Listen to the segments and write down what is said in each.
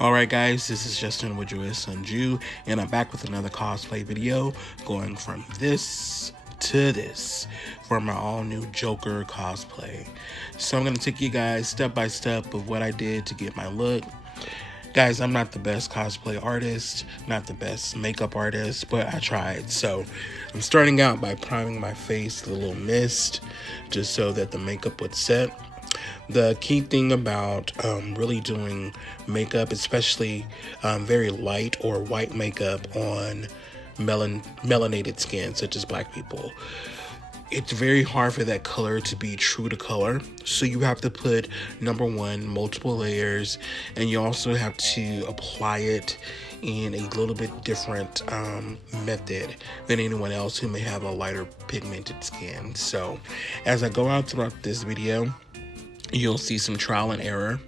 Alright guys, this is Justin with Joyous Sunju, and I'm back with another cosplay video, going from this to this for my all new Joker cosplay. So I'm going to take you guys step by step of what I did to get my look. Guys, I'm not the best cosplay artist, not the best makeup artist, but I tried. So I'm starting out by priming my face with a little mist, just so that the makeup would set. The key thing about really doing makeup, especially very light or white makeup on melanated skin, such as black people, it's very hard for that color to be true to color. So you have to put, number one, multiple layers, and you also have to apply it in a little bit different method than anyone else who may have a lighter pigmented skin. So as I go out throughout this video, you'll see some trial and error.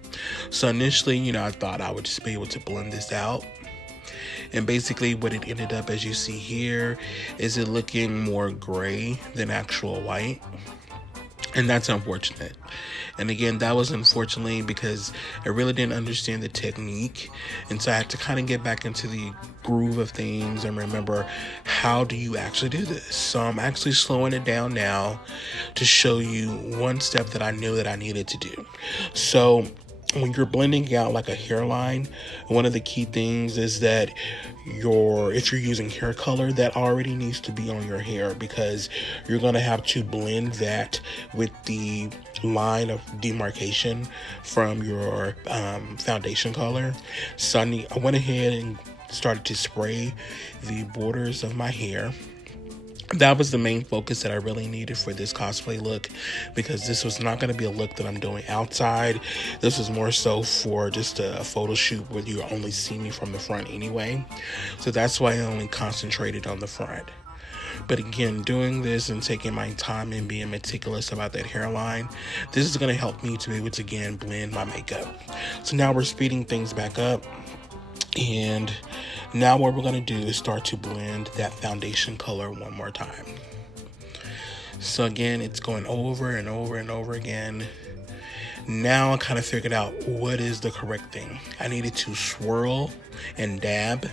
So initially, I thought I would just be able to blend this out. And basically what it ended up, as you see here, is it looking more gray than actual white. And that's unfortunate. And again, that was unfortunately because I really didn't understand the technique. And so I had to kind of get back into the groove of things and remember, how do you actually do this? So I'm actually slowing it down now to show you one step that I knew that I needed to do. So when you're blending out like a hairline, one of the key things is that if you're using hair color, that already needs to be on your hair, because you're going to have to blend that with the line of demarcation from your foundation color. So I went ahead and started to spray the borders of my hair. That was the main focus that I really needed for this cosplay look, because this was not going to be a look that I'm doing outside. This was more so for just a photo shoot where you only see me from the front anyway. So that's why I only concentrated on the front. But again, doing this and taking my time and being meticulous about that hairline, this is going to help me to be able to, again, blend my makeup. So now we're speeding things back up. And now what we're going to do is start to blend that foundation color one more time. So again, it's going over and over and over again. Now I kind of figured out what is the correct thing. I needed to swirl and dab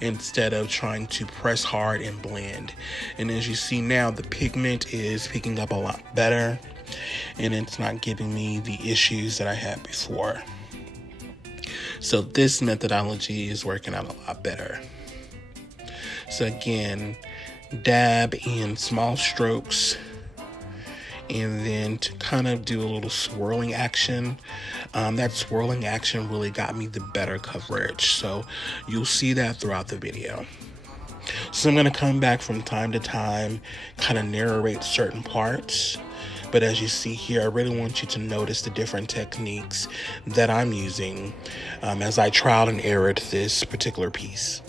instead of trying to press hard and blend. And as you see now, the pigment is picking up a lot better, and it's not giving me the issues that I had before. So this methodology is working out a lot better. So again, dab in small strokes, and then to kind of do a little swirling action. That swirling action really got me the better coverage. So you'll see that throughout the video. So I'm going to come back from time to time, kind of narrate certain parts. But as you see here, I really want you to notice the different techniques that I'm using as I trial and errored this particular piece.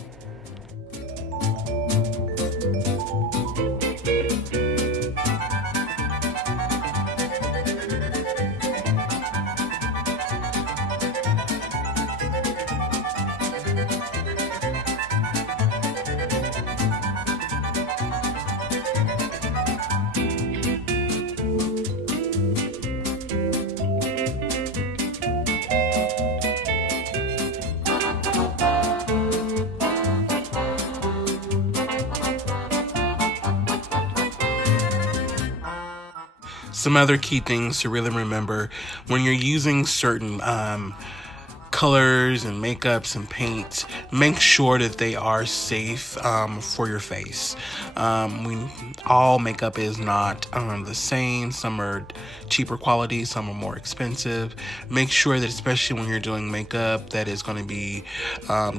Some other key things to really remember when you're using certain colors and makeups and paints, make sure that they are safe for your face. All makeup is not the same. Some are cheaper quality, some are more expensive. Make sure that, especially when you're doing makeup that is going to be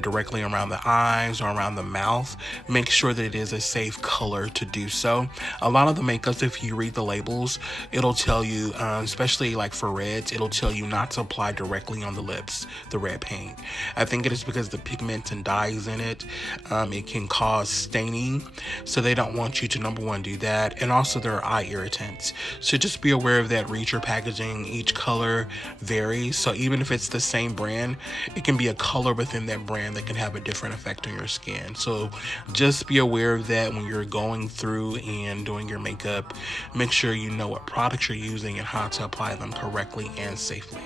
directly around the eyes or around the mouth, make sure that it is a safe color to do so. A lot of the makeups, if you read the labels, it'll tell you, especially like for reds, it'll tell you not to apply directly on the lips, the red paint. I think it is because the pigments and dyes in it, it can cause staining. So they don't want you to, number one, do that. And also there are eye irritants. So just be aware of that. Read your packaging. Each color varies. So even if it's the same brand, it can be a color within that brand that can have a different effect on your skin. So just be aware of that when you're going through and doing your makeup. Make sure you know what products you're using and how to apply them correctly and safely.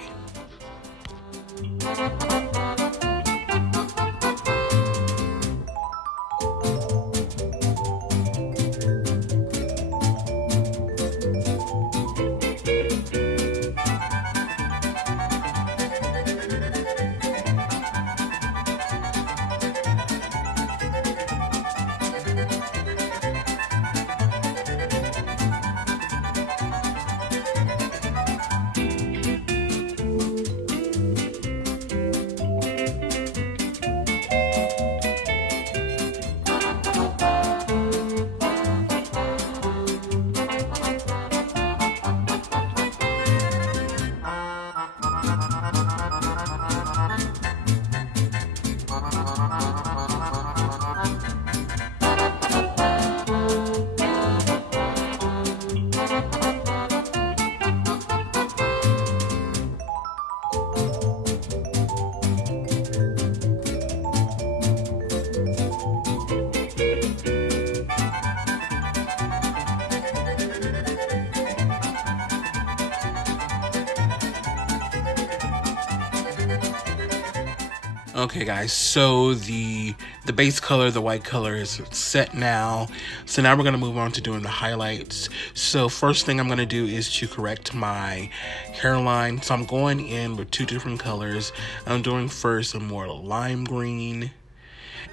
Okay guys, so the base color, the white color, is set now. So now we're going to move on to doing the highlights. So first thing I'm going to do is to correct my hairline. So I'm going in with two different colors. I'm doing first a more lime green,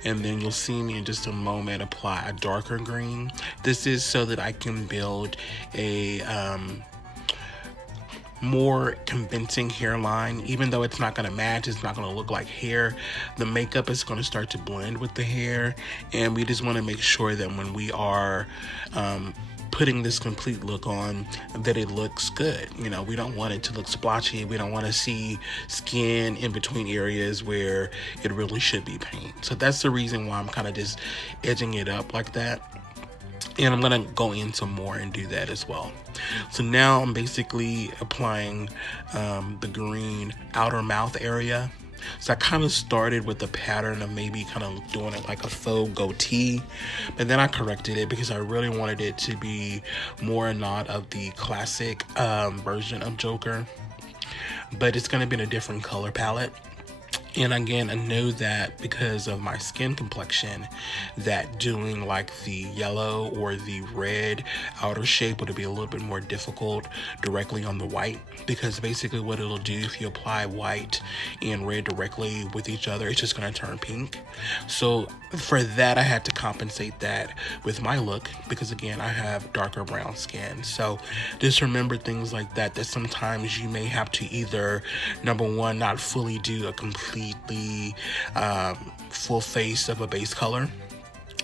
and then you'll see me in just a moment apply a darker green. This is so that I can build a more convincing hairline. Even though it's not going to match, it's not going to look like hair, the makeup is going to start to blend with the hair, and we just want to make sure that when we are putting this complete look on, that it looks good. You know, we don't want it to look splotchy. We don't want to see skin in between areas where it really should be paint. So that's the reason why I'm kind of just edging it up like that. And I'm gonna go into more and do that as well. So now I'm basically applying the green outer mouth area. So I kind of started with the pattern of maybe kind of doing it like a faux goatee, but then I corrected it because I really wanted it to be more not of the classic version of Joker, but it's gonna be in a different color palette. And again, I know that because of my skin complexion, that doing like the yellow or the red outer shape would be a little bit more difficult directly on the white, because basically what it'll do if you apply white and red directly with each other, it's just going to turn pink. So for that, I had to compensate that with my look, because again, I have darker brown skin. So just remember things like that, that sometimes you may have to either, number one, not fully do a completely full face of a base color.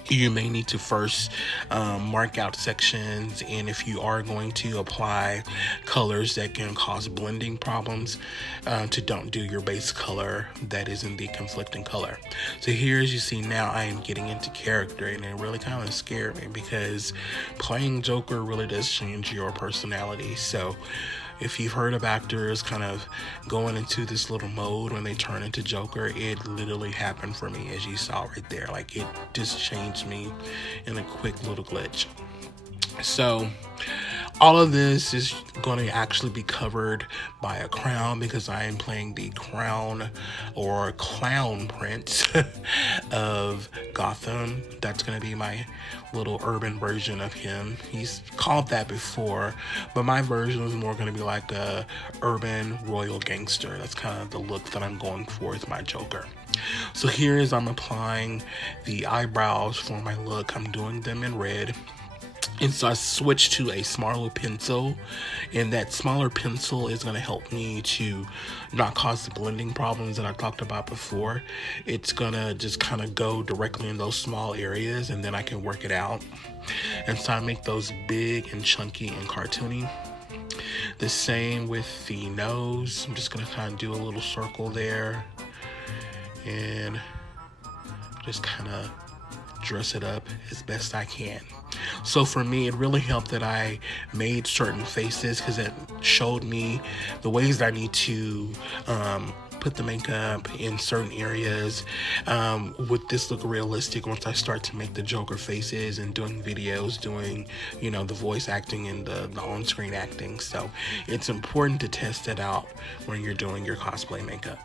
You may need to first mark out sections, and if you are going to apply colors that can cause blending problems, to don't do your base color that is in the conflicting color. So here, as you see now, I am getting into character, and it really kind of scared me because playing Joker really does change your personality. So if you've heard of actors kind of going into this little mode when they turn into Joker, it literally happened for me, as you saw right there. Like, it just changed me in a quick little glitch. So all of this is going to actually be covered by a crown, because I am playing the crown or clown prince of Gotham. That's going to be my little urban version of him. He's called that before, but my version is more going to be like a urban royal gangster. That's kind of the look that I'm going for with my Joker. So here is I'm applying the eyebrows for my look. I'm doing them in red. And so I switched to a smaller pencil, and that smaller pencil is going to help me to not cause the blending problems that I talked about before. It's going to just kind of go directly in those small areas, and then I can work it out. And so I make those big and chunky and cartoony. The same with the nose. I'm just going to kind of do a little circle there and just kind of dress it up as best I can. So for me, it really helped that I made certain faces, because it showed me the ways that I need to put the makeup in certain areas. Would this look realistic once I start to make the Joker faces and doing videos, doing, you know, the voice acting and the on-screen acting. So it's important to test it out when you're doing your cosplay makeup.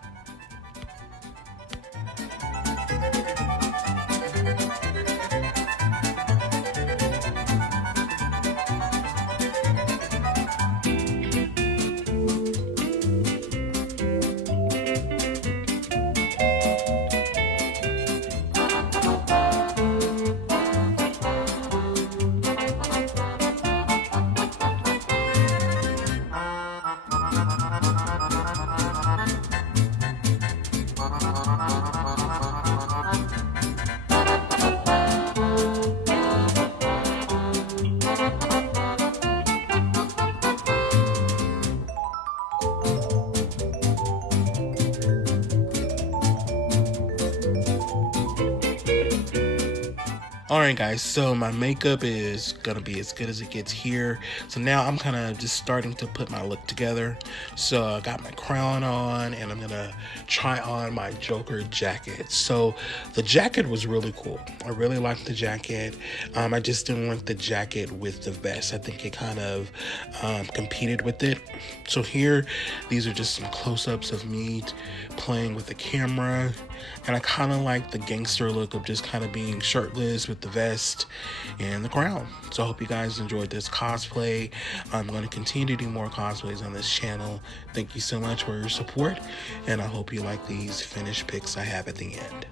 Alright guys, so my makeup is gonna be as good as it gets here. So now I'm kind of just starting to put my look together. So I got my crown on and I'm gonna try on my Joker jacket. So the jacket was really cool. I really liked the jacket. I just didn't want the jacket with the vest. I think it kind of competed with it. So here, these are just some close-ups of me playing with the camera. And I kind of like the gangster look of just kind of being shirtless with the vest and the crown. So I hope you guys enjoyed this cosplay. I'm going to continue to do more cosplays on this channel. Thank you so much for your support, and I hope you like these finished pics I have at the end.